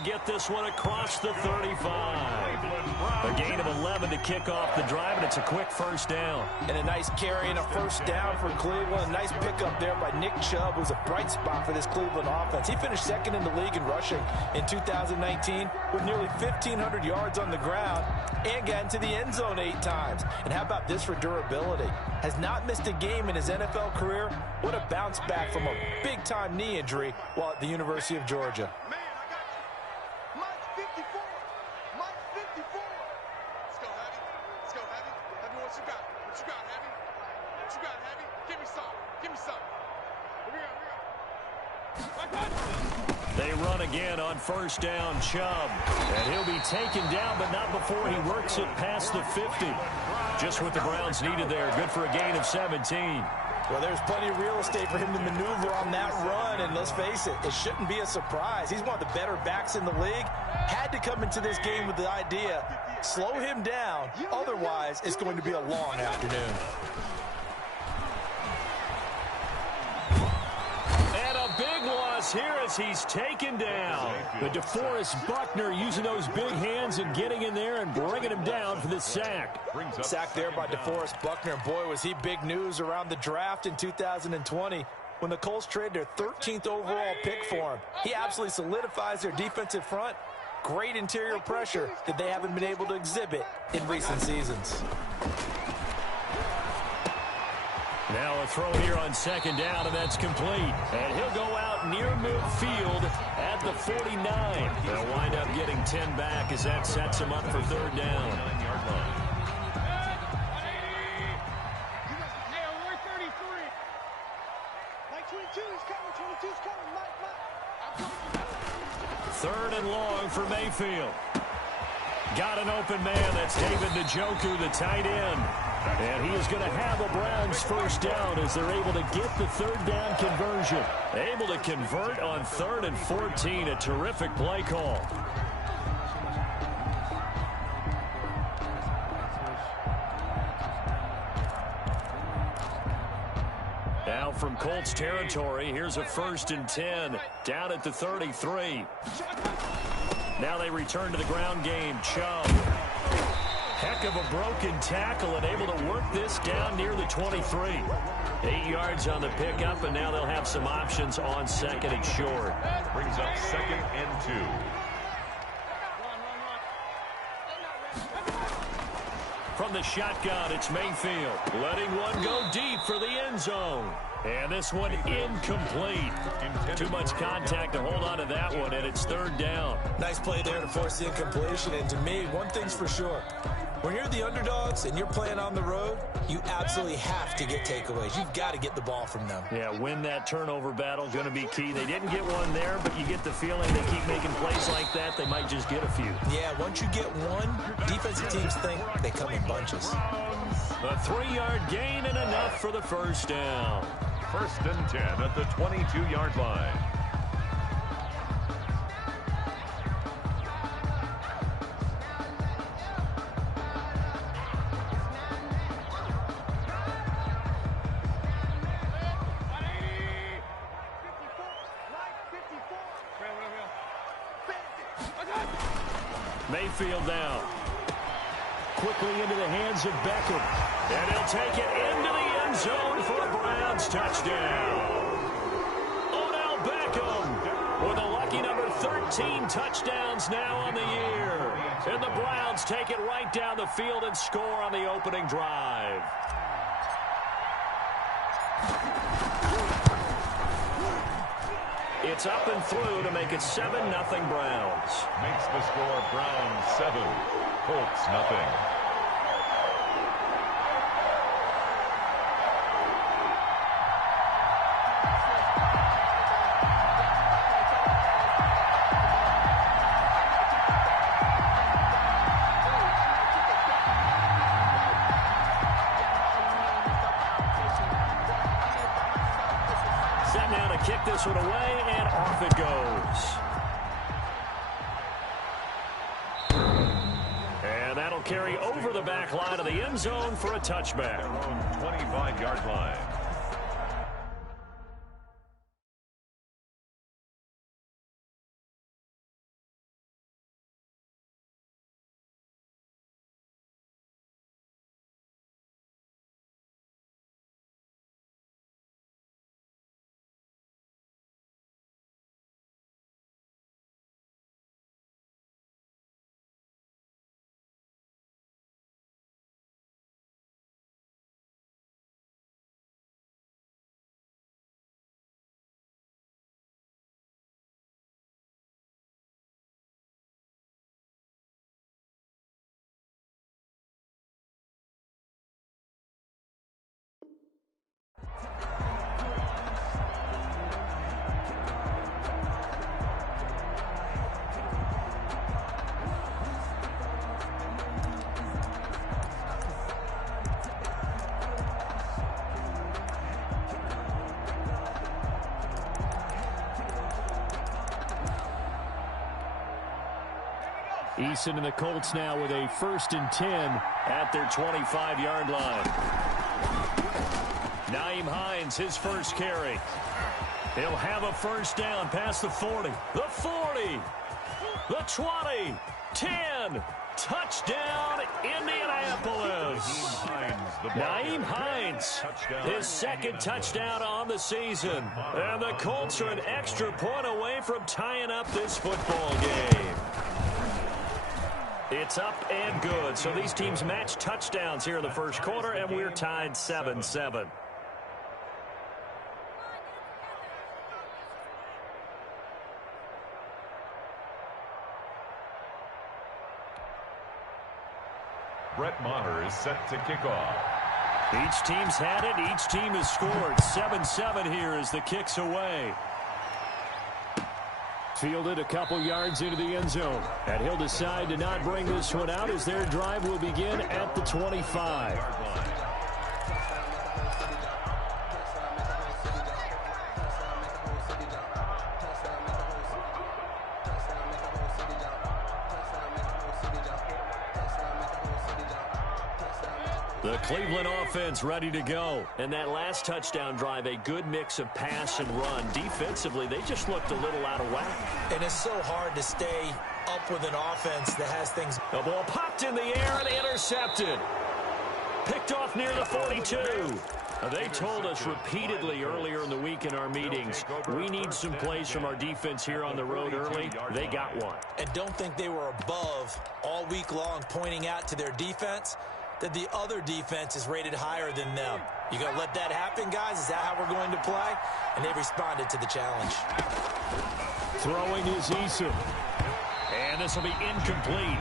to get this one across the 35. A gain of 11 to kick off the drive, and it's a quick first down. And a nice carry and a first down for Cleveland. A nice pickup there by Nick Chubb, who's a bright spot for this Cleveland offense. He finished second in the league in rushing in 2019 with nearly 1,500 yards on the ground and got into the end zone 8 times. And how about this for durability? Has not missed a game in his NFL career. What a bounce back from a big-time knee injury while at the University of Georgia. They run again on first down, Chubb. And he'll be taken down, but not before he works it past the 50. Just what the Browns needed there. Good for a gain of 17. Well, there's plenty of real estate for him to maneuver on that run, and let's face it, it shouldn't be a surprise. He's one of the better backs in the league. Had to come into this game with the idea, slow him down, otherwise it's going to be a long afternoon. And a big loss here as he's taken down. But DeForest Buckner using those big hands and getting in there and bringing him down for the sack. Sack there by DeForest Buckner. Boy, was he big news around the draft in 2020 when the Colts traded their 13th overall pick for him. He absolutely solidifies their defensive front. Great interior pressure that they haven't been able to exhibit in recent seasons. Now a throw here on second down, and that's complete. And he'll go out near midfield at the 49. They'll wind up getting 10 back as that sets him up for third down. Third and long for Mayfield. Got an open man. That's David Njoku, the tight end. And he is going to have a Browns first down as they're able to get the third down conversion. Able to convert on 3rd and 14. A terrific play call. Now from Colts territory, here's a 1st and 10 down at the 33. Now they return to the ground game. Chubb. Heck of a broken tackle and able to work this down near the 23. 8 yards on the pickup, and now they'll have some options on 2nd and short. Brings up 2nd and 2. From the shotgun, it's Mayfield. Letting one go deep for the end zone. And this one incomplete. Too much contact to hold on to that one, and it's 3rd down. Nice play there to force the incompletion. And to me, one thing's for sure. When you're the underdogs and you're playing on the road, you absolutely have to get takeaways. You've got to get the ball from them. Yeah, win that turnover battle, going to be key. They didn't get one there, but you get the feeling they keep making plays like that, they might just get a few. Yeah, once you get one, defensive teams think they come in bunches. A 3-yard gain and enough for the first down. 1st and 10 at the 22-yard line. Mayfield down. Quickly into the hands of Beckham. And he'll take it into the end zone for a Browns touchdown. Odell Beckham with a lucky number 13 touchdowns now on the year. And the Browns take it right down the field and score on the opening drive. It's up and through to make it 7-0 Browns. Makes the score Browns 7, Colts nothing. Set now to kick this one away, and off it goes. And that'll carry over the back line of the end zone for a touchback. 25-yard line. Eason and the Colts now with a 1st and 10 at their 25-yard line. Nyheim Hines, his first carry. He'll have a first down past the 40. The 40. The 20. 10. Touchdown, Indianapolis. Nyheim Hines, his second touchdown on the season. And the Colts are an extra point away from tying up this football game. It's up and good. So these teams match touchdowns here in the first quarter, and we're tied 7-7. Brett Maher is set to kick off. Each team's had it. Each team has scored. 7-7 here as the kick's away. Fielded a couple yards into the end zone. And he'll decide to not bring this one out as their drive will begin at the 25. The Cleveland offense ready to go. And that last touchdown drive, a good mix of pass and run. Defensively, they just looked a little out of whack. And it's so hard to stay up with an offense that has things. The ball popped in the air and intercepted. Picked off near the 42. They told us repeatedly earlier in the week in our meetings, we need some plays from our defense here on the road early. They got one. And don't think they were above all week long pointing out to their defense that the other defense is rated higher than them. You going to let that happen, guys? Is that how we're going to play? And they responded to the challenge. Throwing is Eason. And this will be incomplete.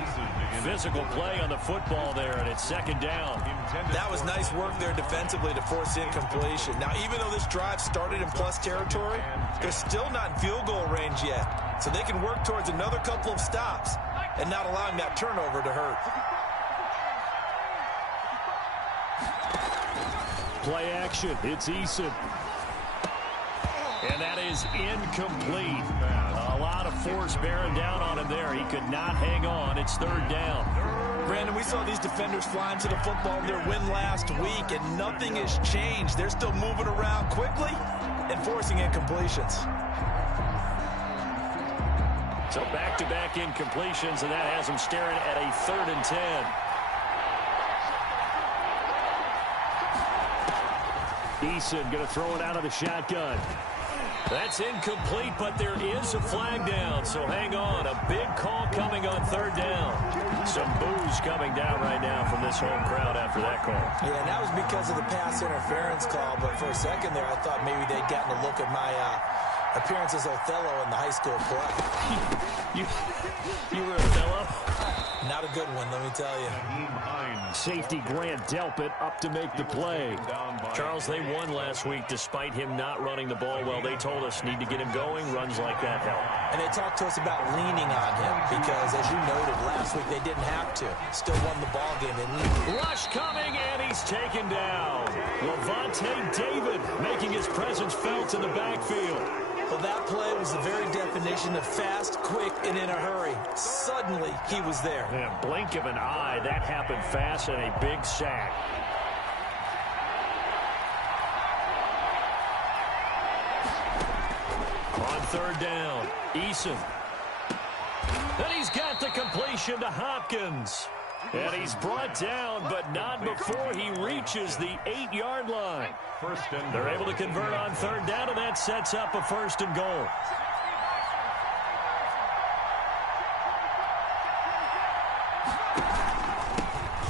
Physical play on the football there, and it's second down. That was nice work there defensively to force incompletion. Now, even though this drive started in plus territory, they're still not in field goal range yet. So they can work towards another couple of stops and not allowing that turnover to hurt. Play action. It's Eason. And that is incomplete. A lot of force bearing down on him there. He could not hang on. It's third down. Brandon, we saw these defenders flying to the football in their win last week, and nothing has changed. They're still moving around quickly and forcing incompletions. So back-to-back incompletions, and that has them staring at a 3rd and 10. Eason going to throw it out of the shotgun. That's incomplete, but there is a flag down, so hang on. A big call coming on third down. Some boos coming down right now from this home crowd after that call. Yeah, and that was because of the pass interference call, but for a second there I thought maybe they'd gotten a look at my appearance as Othello in the high school play. You were Othello? Not a good one, let me tell you. Safety Grant Delpit up to make the play. Charles, they won last week despite him not running the ball well. They told us need to get him going. Runs like that help. And they talked to us about leaning on him because, as you noted, last week they didn't have to. Still won the ball game. Rush coming, and he's taken down. Levante David making his presence felt in the backfield. Well, that play was the very definition of fast, quick, and in a hurry. Suddenly, he was there. Yeah, blink of an eye, that happened fast, and a big sack. On third down, Eason. And he's got the completion to Hopkins. And he's brought down, but not before he reaches the 8-yard line. They're able to convert on third down, and that sets up a 1st and goal.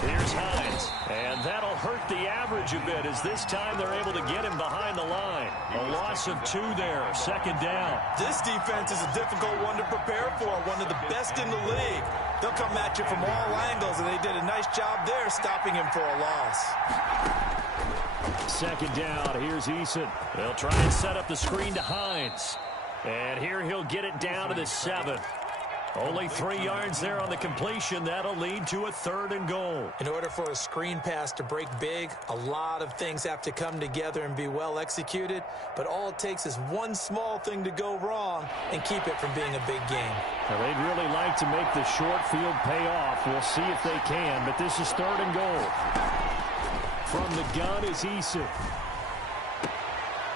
Here's Hines, and that'll hurt the average a bit as this time they're able to get him behind the line. A loss of 2 there, second down. This defense is a difficult one to prepare for, one of the best in the league. They'll come at you from all angles, and they did a nice job there stopping him for a loss. Second down, here's Eason. They'll try and set up the screen to Hines. And here he'll get it down to the 7. Only 3 yards there on the completion. That'll lead to a 3rd and goal. In order for a screen pass to break big, a lot of things have to come together and be well executed. But all it takes is one small thing to go wrong and keep it from being a big game. Well, they'd really like to make the short field pay off. We'll see if they can, but this is 3rd and goal. From the gun is Eason.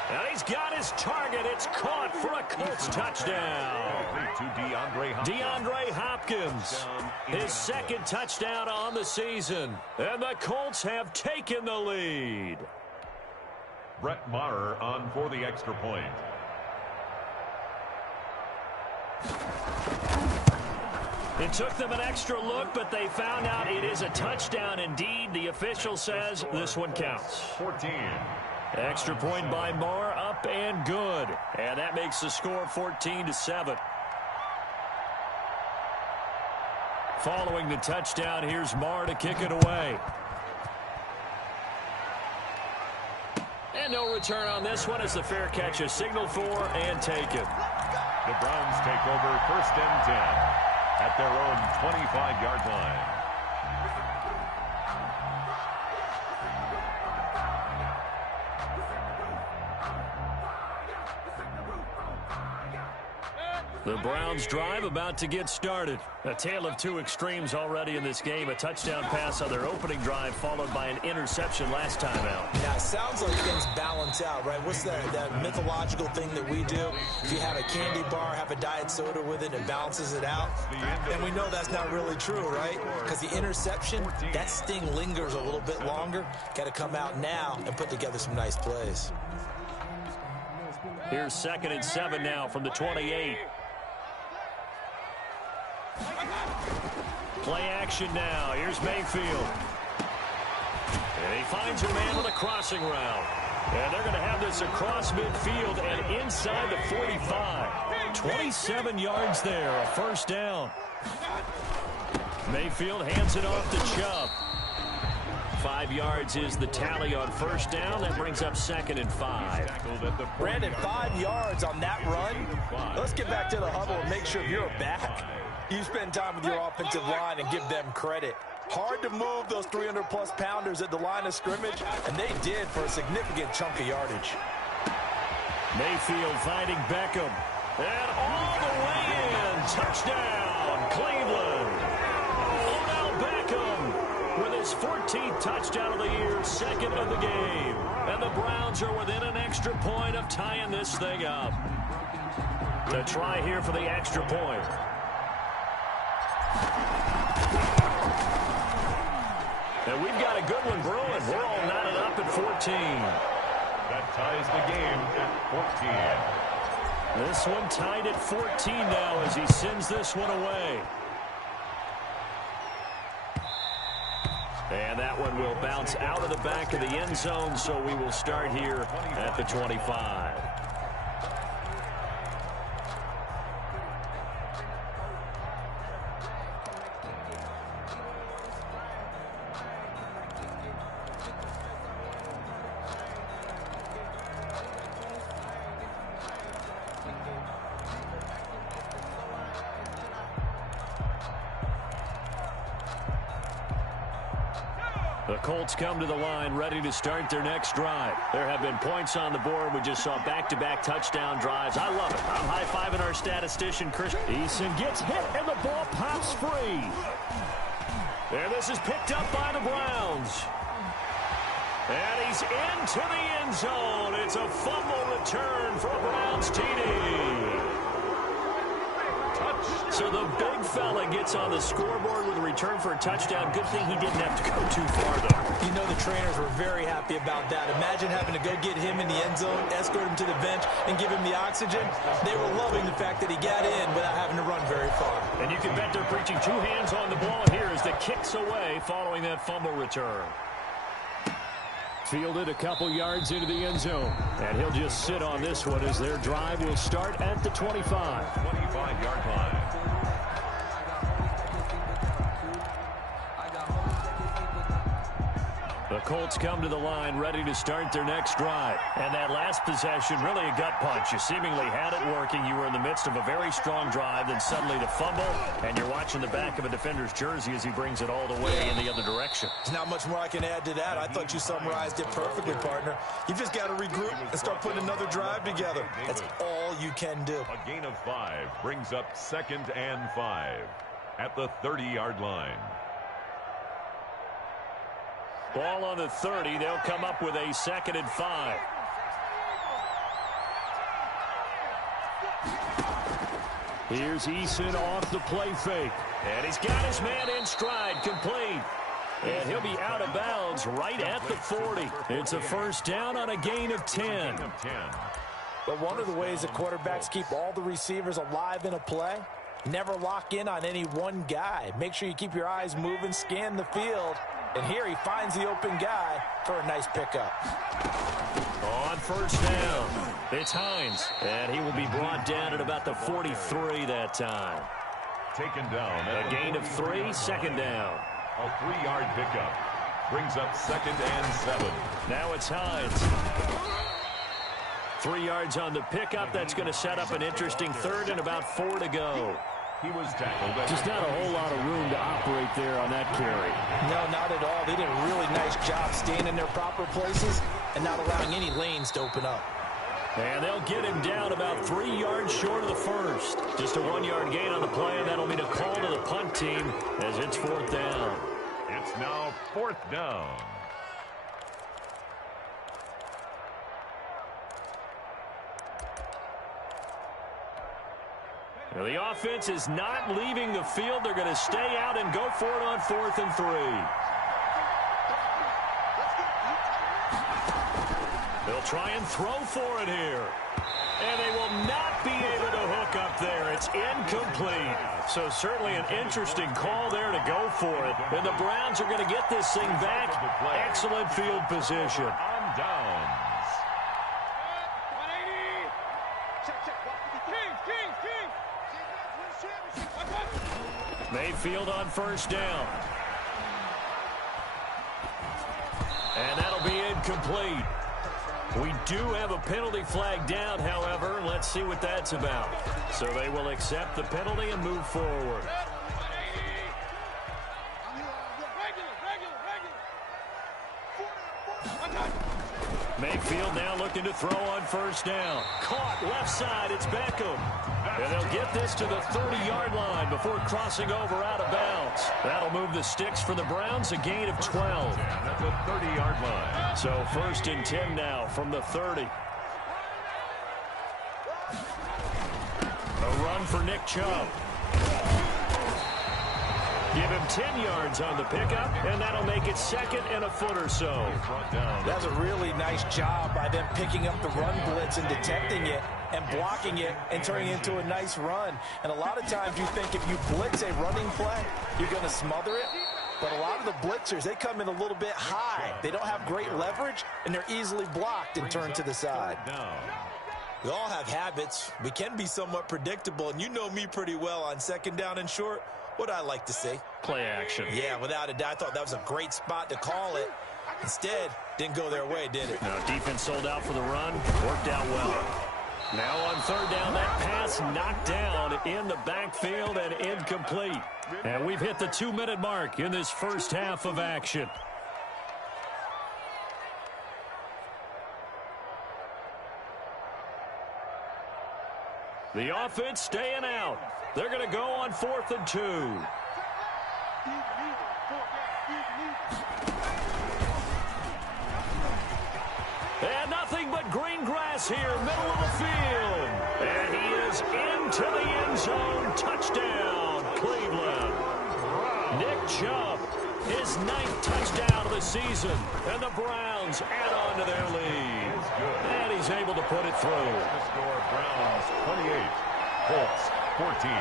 And he's got his target. It's caught for a Colts touchdown. To DeAndre Hopkins, his 2nd touchdown on the season. And the Colts have taken the lead. Brett Maher on for the extra point. It took them an extra look, but they found out it is a touchdown indeed. The official says this one counts. 14. Extra point by Maher, up and good. And that makes the score 14-7. Following the touchdown, here's Maher to kick it away. And no return on this one as the fair catch is signaled for and taken. The Browns take over 1st and 10 at their own 25-yard line. The Browns drive about to get started. A tale of 2 extremes already in this game. A touchdown pass on their opening drive followed by an interception last time out. Yeah, it sounds like things balance out, right? What's that mythological thing that we do? If you have a candy bar, have a diet soda with it, it balances it out. And we know that's not really true, right? Because the interception, that sting lingers a little bit longer. Got to come out now and put together some nice plays. Here's 2nd and 7 now from the 28. Play action now. Here's Mayfield. And he finds a man with a crossing route. And they're going to have this across midfield and inside the 45. 27 yards there, a 1st down. Mayfield hands it off to Chubb. 5 yards is the tally on 1st down. That brings up 2nd and 5. Brandon, 5 yards on that run. Let's get back to the huddle and make sure if you're a back, you spend time with your offensive line and give them credit. Hard to move those 300-plus pounders at the line of scrimmage, and they did for a significant chunk of yardage. Mayfield finding Beckham. And all the way in. Touchdown, Cleveland. Odell Beckham with his 14th touchdown of the year, 2nd of the game. And the Browns are within an extra point of tying this thing up. To try here for the extra point. And we've got a good one brewing. We're all knotted up at 14. That ties the game at 14. This one tied at 14 now as he sends this one away. And that one will bounce out of the back of the end zone, so we will start here at the 25. The Colts come to the line ready to start their next drive. There have been points on the board. We just saw back-to-back touchdown drives. I love it. I'm high-fiving our statistician, Chris. Eason gets hit, and the ball pops free. And this is picked up by the Browns. And he's into the end zone. It's a fumble return for a Browns TD. So the big fella gets on the scoreboard with a return for a touchdown. Good thing he didn't have to go too far, though. You know the trainers were very happy about that. Imagine having to go get him in the end zone, escort him to the bench, and give him the oxygen. They were loving the fact that he got in without having to run very far. And you can bet they're preaching 2 hands on the ball here as the kick's away following that fumble return. Fielded a couple yards into the end zone. And he'll just sit on this one as their drive will start at the 25. 25-yard line. The Colts come to the line ready to start their next drive. And that last possession, really a gut punch. You seemingly had it working. You were in the midst of a very strong drive, then suddenly the fumble, and you're watching the back of a defender's jersey as he brings it all the way in the other direction. There's not much more I can add to that. I thought you summarized it perfectly, partner. You just got to regroup and start putting another drive together. That's all you can do. A gain of 5 brings up 2nd and 5 at the 30-yard line. Ball on the 30. They'll come up with a 2nd and 5. Here's Eason off the play fake. And he's got his man in stride, complete. And he'll be out of bounds right at the 40. It's a first down on a gain of 10. But one of the ways that quarterbacks keep all the receivers alive in a play, never lock in on any one guy. Make sure you keep your eyes moving, scan the field. And here he finds the open guy for a nice pickup. On first down, it's Hines. And he will be brought down at about the 43 that time. Taken down. A gain of 3, 2nd down. A 3-yard pickup brings up 2nd and 7. Now it's Hines. 3 yards on the pickup. That's going to set up an interesting 3rd and about 4 to go. He was tackled. Just not a whole lot of room to operate there on that carry. No, not at all. They did a really nice job staying in their proper places and not allowing any lanes to open up. And they'll get him down about 3 yards short of the first. Just a 1-yard gain on the play, and that'll mean a call to the punt team as it's 4th down. It's now 4th down. Now, the offense is not leaving the field. They're going to stay out and go for it on 4th and 3. They'll try and throw for it here. And they will not be able to hook up there. It's incomplete. So certainly an interesting call there to go for it. And the Browns are going to get this thing back. Excellent field position. On downs. Mayfield on first down. And that'll be incomplete. We do have a penalty flag down, however. Let's see what that's about. So they will accept the penalty and move forward. Mayfield now looking to throw on first down. Caught left side. It's Beckham. And they'll get this to the 30-yard line before crossing over out of bounds. That'll move the sticks for the Browns, a gain of 12. At the 30-yard line. So 1st and 10 now from the 30. A run for Nick Chubb. Give him 10 yards on the pickup, and that'll make it 2nd and a foot or so. That's a really nice job by them picking up the run blitz and detecting it and blocking it and turning it into a nice run. And a lot of times you think if you blitz a running play, you're going to smother it. But a lot of the blitzers, they come in a little bit high. They don't have great leverage, and they're easily blocked and turned to the side. We all have habits. We can be somewhat predictable, and you know me pretty well on 2nd down and short. What I like to see. Play action. Yeah, without a doubt. I thought that was a great spot to call it. Instead, didn't go their way, did it? Now, defense sold out for the run. Worked out well. Now on 3rd down, that pass knocked down in the backfield and incomplete. And we've hit the 2-minute mark in this first half of action. The offense staying out. They're going to go on 4th and 2. And nothing but green grass here, middle of the field. And he is into the end zone. Touchdown, Cleveland. Nick Chubb, his 9th touchdown of the season. And the Browns add on to their lead. And he's able to put it through. The score, Browns 28, Colts 14.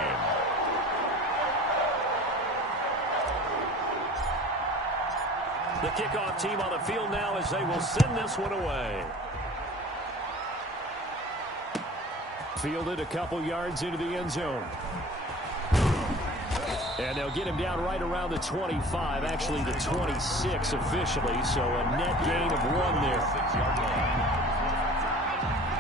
The kickoff team on the field now as they will send this one away. Fielded a couple yards into the end zone. And they'll get him down right around the 25, actually the 26 officially, so a net gain of 1 there. 6-yard line.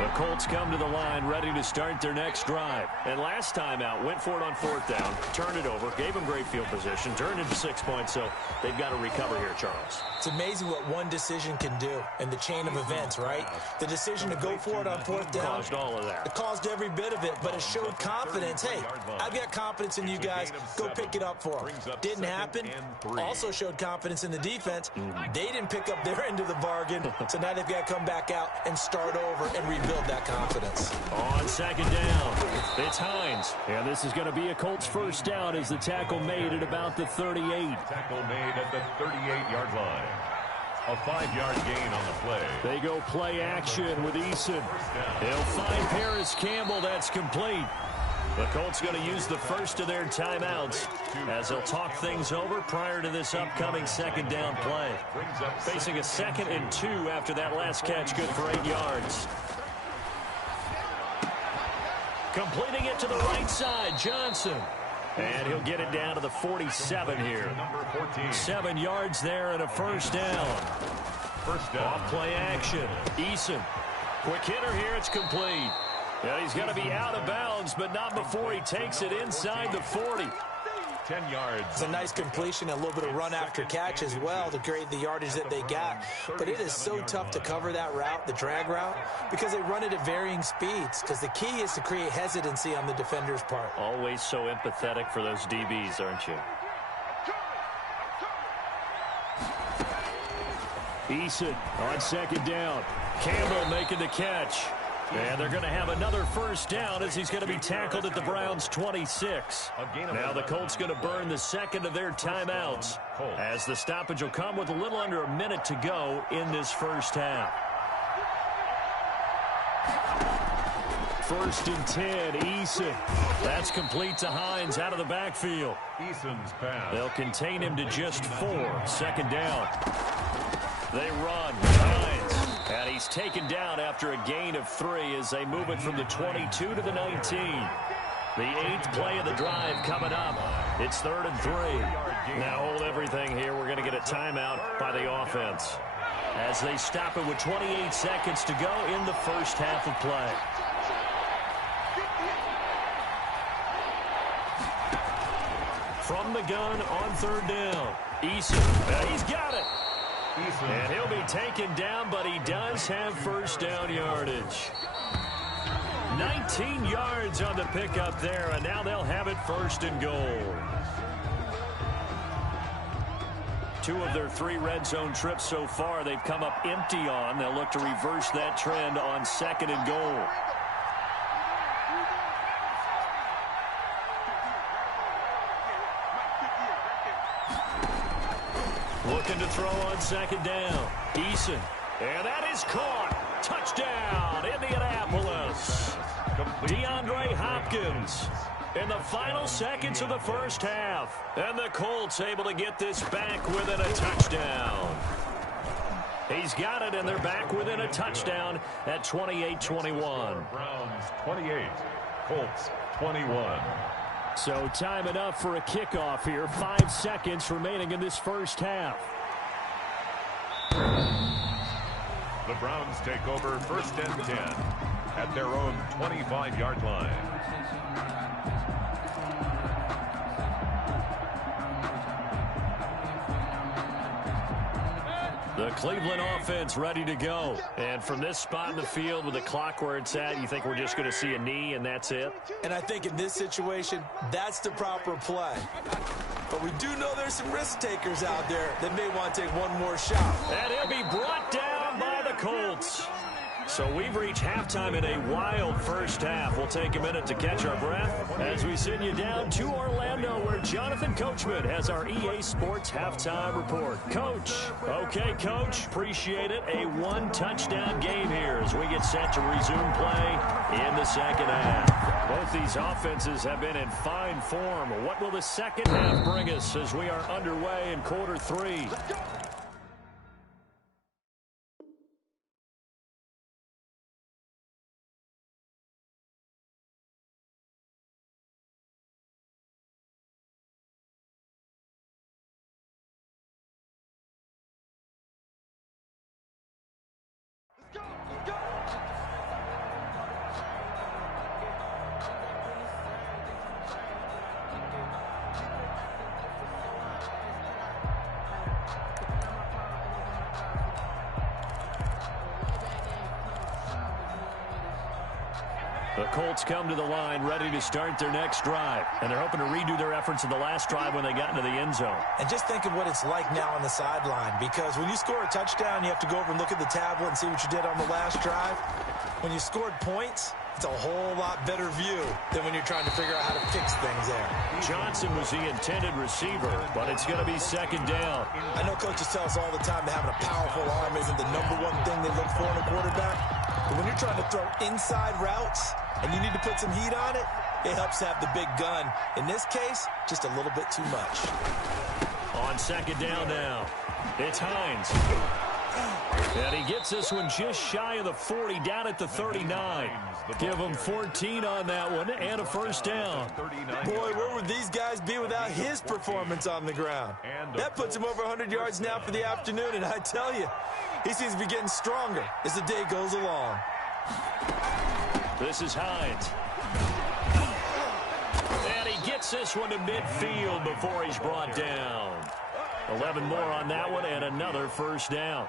The Colts come to the line ready to start their next drive. And last time out, went for it on 4th down, turned it over, gave them great field position, turned into 6 points, so they've got to recover here, Charles. It's amazing what one decision can do in the chain of events, right? The decision to go for it on 4th down. Caused all of that. It caused every bit of it, but it showed confidence. Hey, I've got confidence in you guys. Go pick it up for them. Didn't happen. Also showed confidence in the defense. They didn't pick up their end of the bargain, so now they've got to come back out and start over and rebuild that confidence. On 2nd down, it's Hines. And this is going to be a Colts 1st down as the tackle made at about the 38. Tackle made at the 38-yard line. A 5-yard gain on the play. They go play action with Eason. They'll find Paris Campbell. That's complete. The Colts going to use the first of their timeouts as they'll talk things over prior to this upcoming 2nd down play. Facing a 2nd and 2 after that last catch, good for 8 yards. Completing it to the right side, Johnson. And he'll get it down to the 47 here. 7 yards there and a 1st down. Off play action. Eason. Quick hitter here. It's complete. And he's going to be out of bounds, but not before he takes it inside the 40. 10 yards. It's a nice completion, a little bit of run after catch as well to create the yardage that they got. But it is so tough to cover that route, the drag route, because they run it at varying speeds. Because the key is to create hesitancy on the defender's part. Always so empathetic for those DBs, aren't you? Eason on 2nd down. Campbell making the catch. And they're going to have another 1st down as he's going to be tackled at the Browns' 26. Now the Colts going to burn the 2nd of their timeouts as the stoppage will come with a little under a minute to go in this 1st half. 1st and 10, Eason. That's complete to Hines out of the backfield. Eason's pass. They'll contain him to just 4. 2nd down. They run. Hines. And he's taken down after a gain of 3 as they move it from the 22 to the 19. The 8th play of the drive coming up. It's 3rd and 3. Now hold everything here. We're going to get a timeout by the offense as they stop it with 28 seconds to go in the 1st half of play. From the gun on 3rd down. Eason. He's got it. And he'll be taken down, but he does have 1st down yardage. 19 yards on the pickup there, and now they'll have it 1st and goal. 2 of their 3 red zone trips so far they've come up empty on. They'll look to reverse that trend on 2nd and goal. Looking to throw on 2nd down. Eason. And that is caught. Touchdown, Indianapolis. DeAndre Hopkins in the final seconds of the 1st half. And the Colts able to get this back within a touchdown. He's got it, and they're back within a touchdown at 28-21. Browns 28, Colts 21. So time enough for a kickoff here. 5 seconds remaining in this 1st half. The Browns take over 1st and 10 at their own 25-yard line. The Cleveland offense ready to go. And from this spot in the field with the clock where it's at, you think we're just going to see a knee and that's it? And I think in this situation, that's the proper play. But we do know there's some risk takers out there that may want to take one more shot. And he'll be brought down by the Colts. So we've reached halftime in a wild 1st half. We'll take a minute to catch our breath as we send you down to Orlando where Jonathan Coachman has our EA Sports halftime report. Coach. Okay, Coach. Appreciate it. A 1-touchdown game here as we get set to resume play in the 2nd half. Both these offenses have been in fine form. What will the 2nd half bring us as we are underway in quarter 3? The Colts come to the line ready to start their next drive. And they're hoping to redo their efforts in the last drive when they got into the end zone. And just think of what it's like now on the sideline, because when you score a touchdown, you have to go over and look at the tablet and see what you did on the last drive. When you scored points, it's a whole lot better view than when you're trying to figure out how to fix things there. Johnson was the intended receiver, but it's going to be second down. I know coaches tell us all the time that having a powerful arm isn't the #1 thing they look for in a quarterback. But when you're trying to throw inside routes and you need to put some heat on it, it helps have the big gun. In this case, just a little bit too much. On second down now, it's Hines. And he gets this one just shy of the 40, down at the 39. Give him 14 on that one and a first down. Boy, where would these guys be without his performance on the ground? That puts him over 100 yards now for the afternoon, and I tell you, he seems to be getting stronger as the day goes along. This is Hines. And he gets this one to midfield before he's brought down. 11 more on that one and another first down.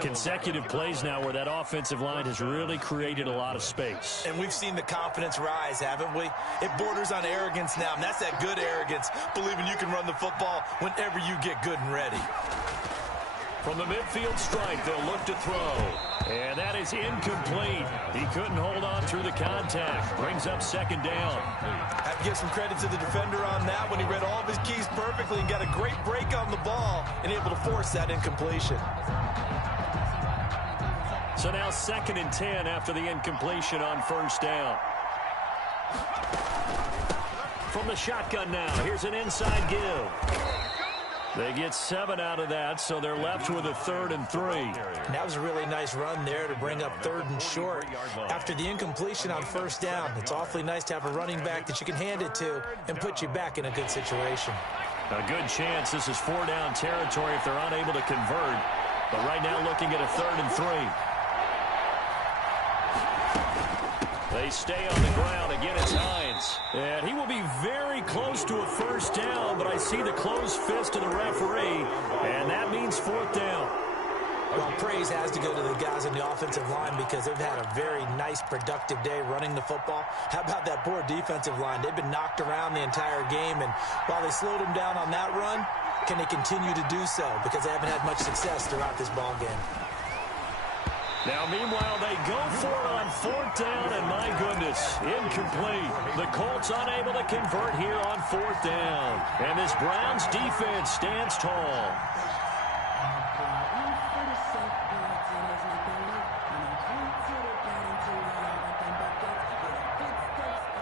Consecutive plays now where that offensive line has really created a lot of space. And we've seen the confidence rise, haven't we? It borders on arrogance now, and that's that good arrogance, believing you can run the football whenever you get good and ready. From the midfield stripe, they'll look to throw. And that is incomplete. He couldn't hold on through the contact. Brings up second down. I have to give some credit to the defender on that when he read all of his keys perfectly and got a great break on the ball and able to force that incompletion. So now 2nd and 10 after the incompletion on first down. From the shotgun now, here's an inside give. They get 7 out of that, so they're left with a 3rd and 3. And that was a really nice run there to bring up 3rd and short. After the incompletion on first down, it's awfully nice to have a running back that you can hand it to and put you back in a good situation. A good chance this is 4-down territory if they're unable to convert. But right now looking at a 3rd and 3. They stay on the ground. Again, it's Hines. And he will be very close to a first down, but I see the closed fist of the referee, and that means 4th down. Well, praise has to go to the guys on the offensive line because they've had a very nice, productive day running the football. How about that poor defensive line? They've been knocked around the entire game, and while they slowed them down on that run, can they continue to do so? Because they haven't had much success throughout this ball game. Now, meanwhile, they go for it on 4th down, and my goodness, incomplete. The Colts unable to convert here on 4th down. And this Browns defense stands tall.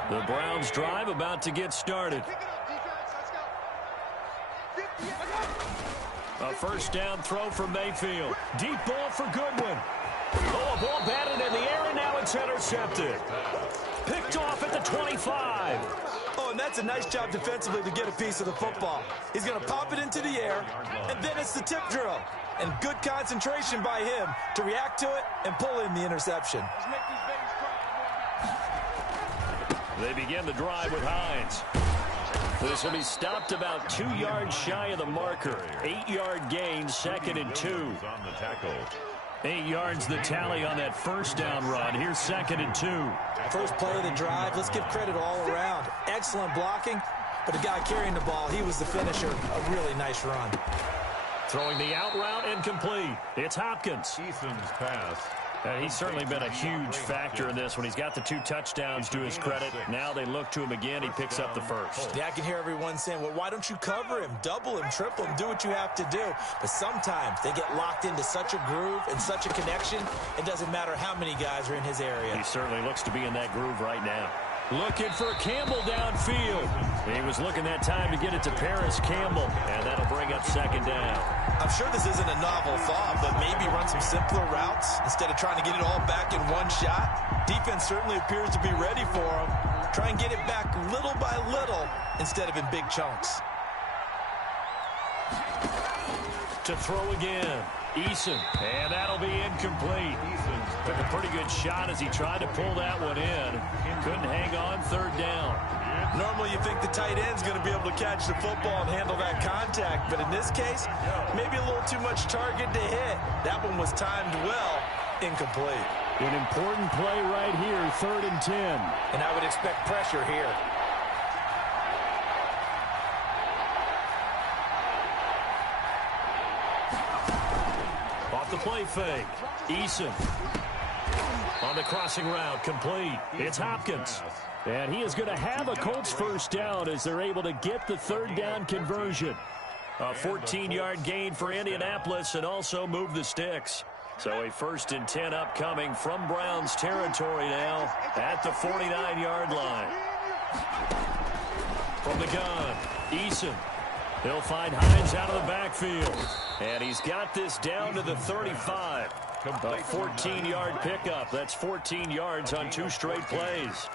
The Browns drive about to get started. A first down throw from Mayfield. Deep ball for Goodwin. Oh, a ball batted in the air, and now it's intercepted. Picked off at the 25. Oh, and that's a nice job defensively to get a piece of the football. He's going to pop it into the air, and then it's the tip drill. And good concentration by him to react to it and pull in the interception. They begin the drive with Hines. This will be stopped about 2 yards shy of the marker. 8-yard gain, 2nd and 2. On the tackle. 8 yards the tally on that first down run. Here's 2nd and 2. First play of the drive. Let's give credit all around. Excellent blocking, but the guy carrying the ball, he was the finisher. A really nice run. Throwing the out route, incomplete. It's Hopkins. Eason's pass. And he's certainly been a huge factor in this when he's got the 2 touchdowns to his credit. Now they look to him again. He picks up the first. Yeah, I can hear everyone saying, well, why don't you cover him, double him, triple him, do what you have to do. But sometimes they get locked into such a groove and such a connection, it doesn't matter how many guys are in his area. He certainly looks to be in that groove right now. Looking for Campbell downfield. He was looking that time to get it to Paris Campbell, and that'll bring up 2nd down. I'm sure this isn't a novel thought, but maybe run some simpler routes instead of trying to get it all back in one shot. Defense certainly appears to be ready for him. Try and get it back little by little instead of in big chunks. To throw again, Eason, and that'll be incomplete. Took a pretty good shot as he tried to pull that one in. Couldn't hang on, 3rd down. Normally you think the tight end's going to be able to catch the football and handle that contact, but in this case, maybe a little too much target to hit. That one was timed well, incomplete. An important play right here, 3rd and 10. And I would expect pressure here. Off the play fake. Eason. On the crossing route, complete. It's Hopkins. And he is going to have a Colts first down as they're able to get the 3rd down conversion. A 14-yard gain for Indianapolis and also move the sticks. So a 1st and 10 upcoming from Browns territory now at the 49-yard line. From the gun, Eason. He'll find Hines out of the backfield. And he's got this down to the 35. A 14-yard pickup. That's 14 yards on 2 straight plays.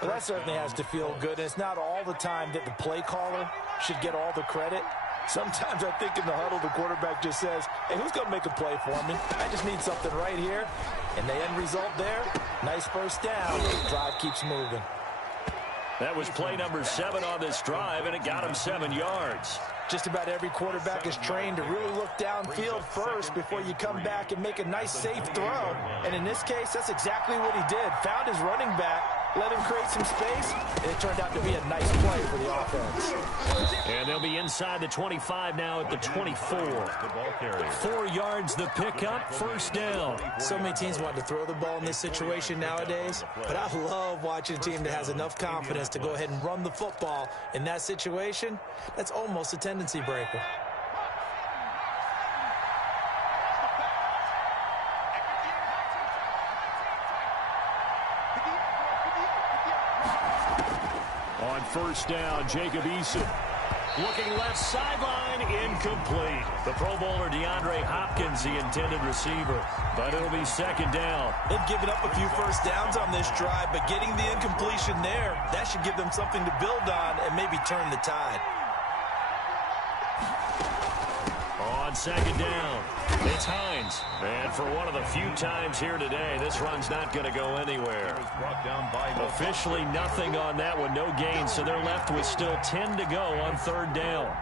Well, that certainly has to feel good. And it's not all the time that the play caller should get all the credit. Sometimes I think in the huddle, the quarterback just says, hey, who's going to make a play for me? I just need something right here. And the end result there, nice first down. The drive keeps moving. That was play number 7 on this drive, and it got him 7 yards. Just about every quarterback is trained to really look downfield first before you come back and make a nice, safe throw. And in this case, that's exactly what he did. Found his running back, let him create some space, and it turned out to be a nice play for the offense. And they'll be inside the 25 now at the 24. 4 yards the pickup, first down. So many teams want to throw the ball in this situation nowadays, but I love watching a team that has enough confidence to go ahead and run the football. In that situation, that's almost a tendency breaker. On first down, Jacob Eason. Looking left sideline, incomplete. The Pro Bowler DeAndre Hopkins, the intended receiver. But it'll be 2nd down. They've given up a few first downs on this drive, but getting the incompletion there, that should give them something to build on and maybe turn the tide. On 2nd down, it's Hines. And for one of the few times here today, this run's not going to go anywhere. Officially nothing on that one, no gain, so they're left with still 10 to go on 3rd down.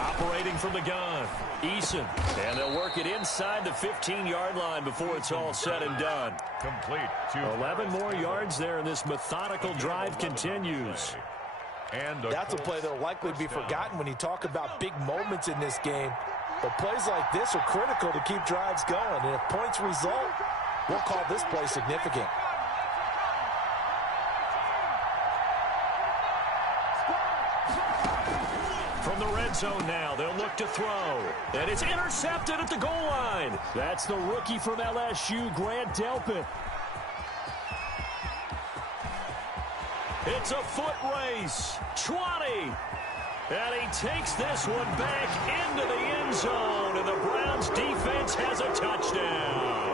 Operating from the gun, Eason. And they'll work it inside the 15-yard line before it's all said and done. Complete. 11 more yards there, and this methodical drive continues. And that's a play that will likely be forgotten when you talk about big moments in this game. But plays like this are critical to keep drives going. And if points result, we'll call this play significant. From the red zone now, they'll look to throw. And it's intercepted at the goal line. That's the rookie from LSU, Grant Delpit. It's a foot race. 20. And he takes this one back into the end zone. And the Browns defense has a touchdown.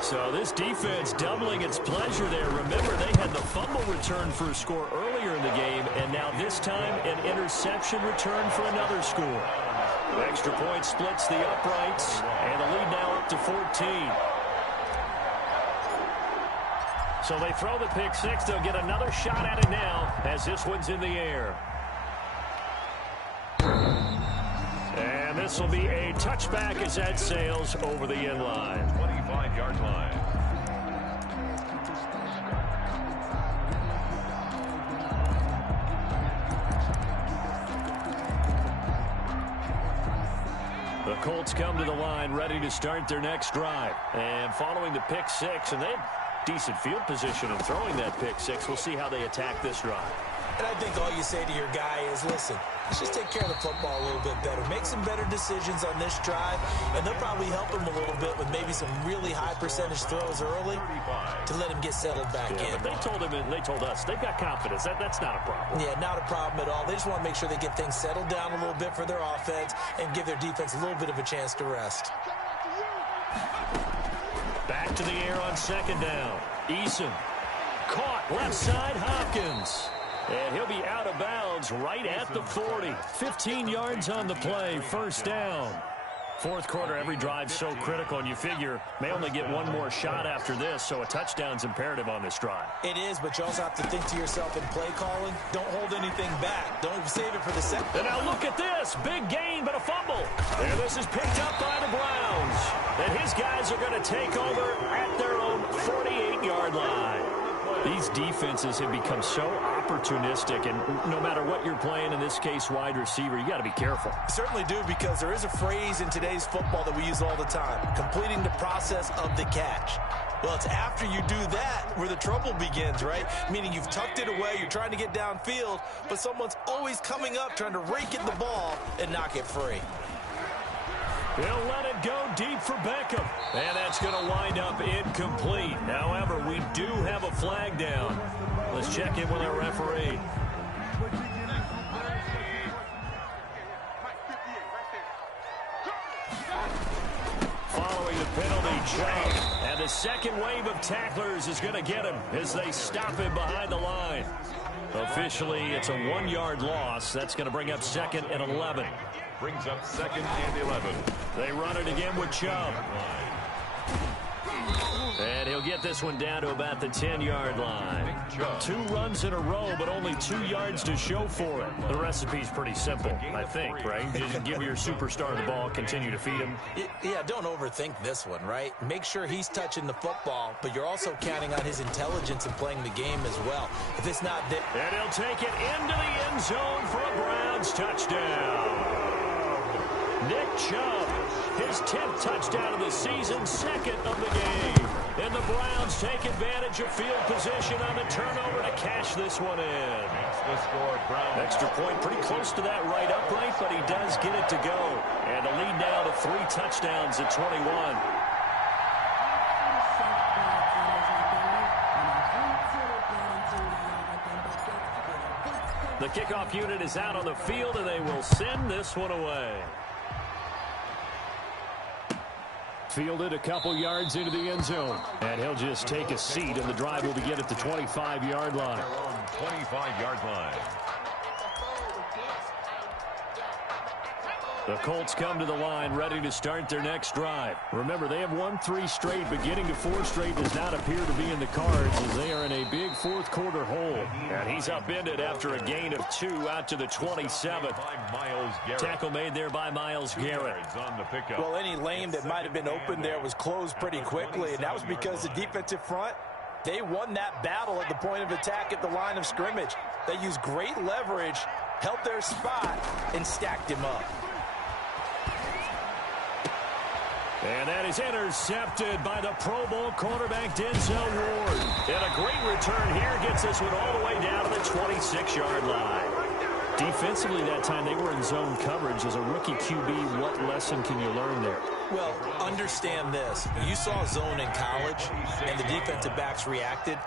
So this defense doubling its pleasure there. Remember, they had the fumble return for a score earlier in the game, and now this time an interception return for another score. The extra point splits the uprights, and the lead now up to 14. So they throw the pick six. They'll get another shot at it now as this one's in the air. And this will be a touchback as that sails over the end line. 25-yard line. The Colts come to the line ready to start their next drive. And following the pick six, and they had decent field position in throwing that pick six. We'll see how they attack this drive. And I think all you say to your guy is, listen, let's just take care of the football a little bit better. Make some better decisions on this drive, and they'll probably help him a little bit with maybe some really high percentage throws early to let him get settled back in. But they told him and they told us they've got confidence. That's not a problem. Yeah, not a problem at all. They just want to make sure they get things settled down a little bit for their offense and give their defense a little bit of a chance to rest. Back to the air on second down. Eason caught left side, Hopkins. And he'll be out of bounds right at the 40. 15 yards on the play, first down. Fourth quarter, every drive's so critical, and you figure may only get one more shot after this, so a touchdown's imperative on this drive. It is, but you also have to think to yourself in play calling, don't hold anything back. Don't save it for the second. And now look at this. Big gain, but a fumble. And this is picked up by the Browns. And his guys are going to take over at their own 48-yard line. These defenses have become so opportunistic, and no matter what you're playing, in this case wide receiver, you got to be careful. Certainly do, because there is a phrase in today's football that we use all the time, completing the process of the catch. Well, it's after you do that where the trouble begins, right? Meaning you've tucked it away, you're trying to get downfield, but someone's always coming up trying to rake at the ball and knock it free. He'll let it go deep for Beckham. And that's going to wind up incomplete. However, we do have a flag down. Let's check in with our referee. Following the penalty, Chubb. And the second wave of tacklers is going to get him as they stop him behind the line. Officially, it's a 1-yard loss. That's going to bring up 2nd and 11. Brings up 2nd and 11. They run it again with Chubb. And he'll get this one down to about the 10-yard line. 2 runs in a row, but only 2 yards to show for it. The recipe's pretty simple, I think, right? Just give your superstar the ball, continue to feed him. Yeah, don't overthink this one, right? Make sure he's touching the football, but you're also counting on his intelligence in playing the game as well. If it's not there... And he'll take it into the end zone for a Browns touchdown. Nick Chubb, his 10th touchdown of the season, 2nd of the game. And the Browns take advantage of field position on the turnover to cash this one in. Makes the score, Browns. Extra point pretty close to that right upright, but he does get it to go. And the lead now to 3 touchdowns at 21. The kickoff unit is out on the field, and they will send this one away. Fielded a couple yards into the end zone. And he'll just take a seat, and the drive will begin at the 25-yard line. 25-yard line. The Colts come to the line ready to start their next drive. Remember, they have won 3 straight, but getting to 4 straight does not appear to be in the cards as they are in a big fourth quarter hole. And he's upended after a gain of 2 out to the 27. Tackle made there by Myles Garrett. Well, any lane that might have been open there was closed pretty quickly, and that was because the defensive front, they won that battle at the point of attack at the line of scrimmage. They used great leverage, held their spot, and stacked him up. And that is intercepted by the Pro Bowl cornerback Denzel Ward. And a great return here gets this one all the way down to the 26-yard line. Defensively that time, they were in zone coverage. As a rookie QB, what lesson can you learn there? Well, understand this. You saw zone in college, and the defensive backs reacted,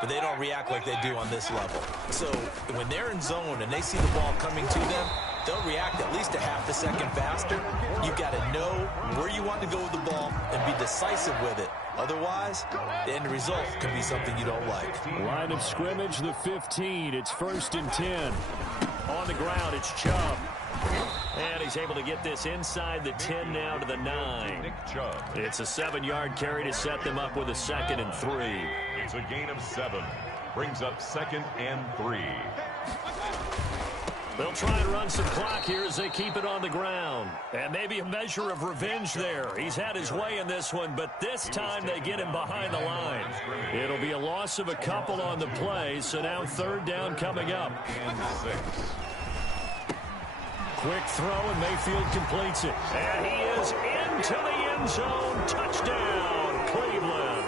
but they don't react like they do on this level. So when they're in zone and they see the ball coming to them, they'll react at least a half a second faster. You've got to know where you want to go with the ball and be decisive with it. Otherwise, the end result could be something you don't like. Line of scrimmage, the 15. It's 1st and 10. On the ground, it's Chubb. And he's able to get this inside the 10 now to the 9. Nick Chubb. It's a 7-yard carry to set them up with a 2nd and 3. It's a gain of 7. Brings up 2nd and 3. They'll try and run some clock here as they keep it on the ground. And maybe a measure of revenge there. He's had his way in this one, but this time they get him behind the line. It'll be a loss of a couple on the play, so now 3rd down coming up. And 6. Quick throw, and Mayfield completes it. And he is into the end zone. Touchdown, Cleveland.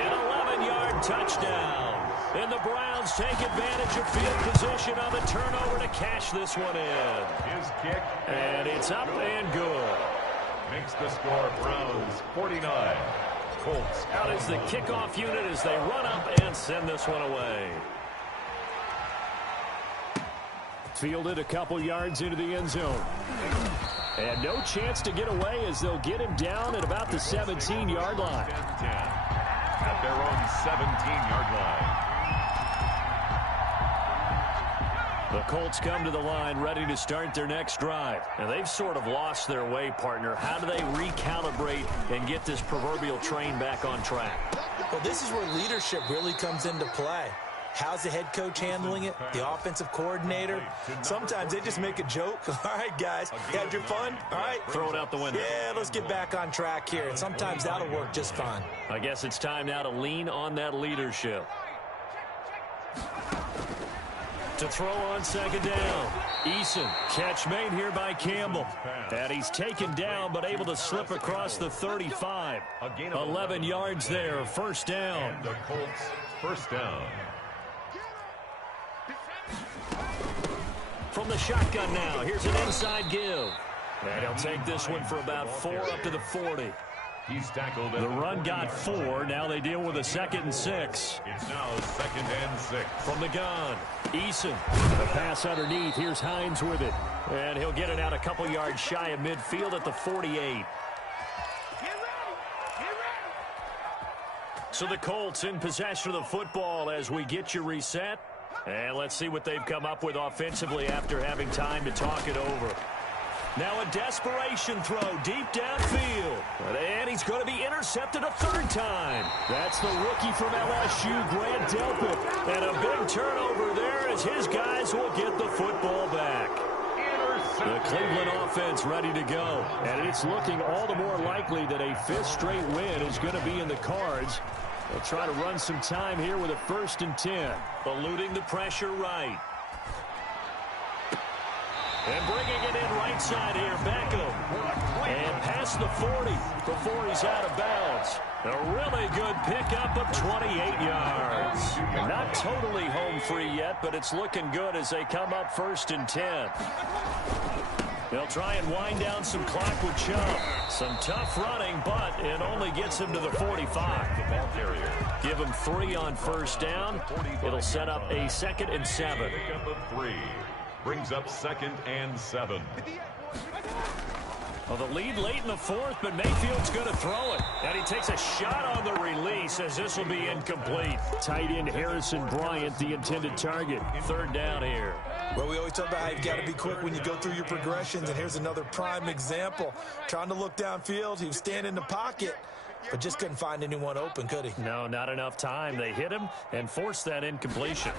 An 11-yard touchdown. And the Browns take advantage of field position on the turnover to cash this one in. His kick. And it's up and good. Makes the score Browns 49. Colts Out is the kickoff unit as they run up and send this one away. Fielded a couple yards into the end zone. And no chance to get away as they'll get him down at about the 17-yard line. 10. At their own 17-yard line. The Colts come to the line ready to start their next drive. And they've sort of lost their way, partner. How do they recalibrate and get this proverbial train back on track? Well, this is where leadership really comes into play. How's the head coach handling it? The offensive coordinator? Sometimes they just make a joke. All right, guys, you had your fun? All right. Throw it out the window. Yeah, let's get back on track here. And sometimes that'll work just fine. I guess it's time now to lean on that leadership. To throw on second down. Eason, catch made here by Campbell. And he's taken down, but able to slip across the 35. 11 yards there, first down. And the Colts, first down. From the shotgun now, here's an inside give. And he'll take this one for about 4 up to the 40. He's tackled. The run got 4. Now they deal with a 2nd and 6. It's now 2nd and 6. From the gun, Eason. The pass underneath. Here's Hines with it. And he'll get it out a couple yards shy of midfield at the 48. So the Colts in possession of the football as we get you reset. And let's see what they've come up with offensively after having time to talk it over. Now a desperation throw deep downfield. And he's going to be intercepted a 3rd time. That's the rookie from LSU, Grant Delpit. And a big turnover there as his guys will get the football back. The Cleveland offense ready to go. And it's looking all the more likely that a 5th straight win is going to be in the cards. They'll try to run some time here with a 1st and 10. Eluding the pressure right. And bringing it in right side here, Beckham. And past the 40 before he's out of bounds. A really good pickup of 28 yards. Not totally home free yet, but it's looking good as they come up 1st and 10. They'll try and wind down some clock with Chubb. Some tough running, but it only gets him to the 45. Give him 3 on 1st down. It'll set up a 2nd and 7. Pickup of 3. Brings up 2nd and 7. Well, the lead late in the 4th, but Mayfield's going to throw it. And he takes a shot on the release as this will be incomplete. Tight end Harrison Bryant, the intended target. 3rd down here. Well, we always talk about how you've got to be quick when you go through your progressions, and here's another prime example. Trying to look downfield, he was standing in the pocket, but just couldn't find anyone open, could he? No, not enough time. They hit him and forced that incompletion.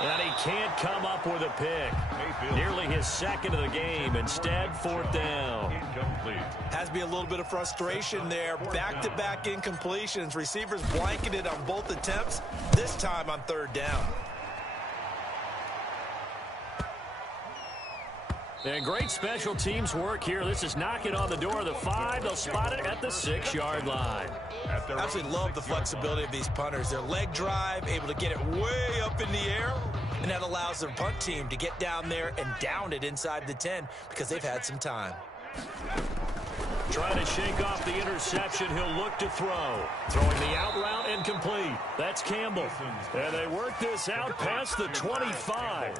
And he can't come up with a pick. Nearly his 2nd of the game. Instead, 4th down. Incomplete. Has to be a little bit of frustration there. Back-to-back incompletions. Receivers blanketed on both attempts, this time on 3rd down. And great special teams work here. This is knocking on the door of the 5. They'll spot it at the 6-yard line. Absolutely love the flexibility of these punters. Their leg drive, able to get it way up in the air, and that allows their punt team to get down there and down it inside the 10 because they've had some time. Trying to shake off the interception. He'll look to throw. Throwing the out route incomplete. That's Campbell. And they work this out past the 25.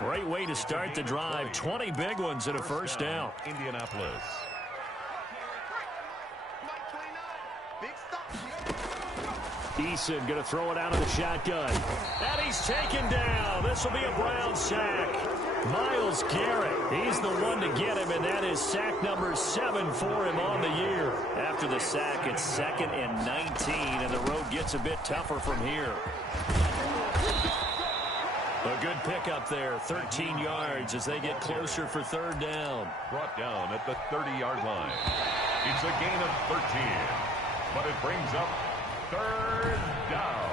Great way to start the drive. 20 big ones and a 1st down. Indianapolis. Eason going to throw it out of the shotgun. And he's taken down. This will be a Brown sack. Myles Garrett, he's the one to get him, and that is sack number 7 for him on the year. After the sack, it's 2nd and 19, and the road gets a bit tougher from here. A good pickup there, 13 yards as they get closer for 3rd down. Brought down at the 30-yard line. It's a gain of 13, but it brings up 3rd down.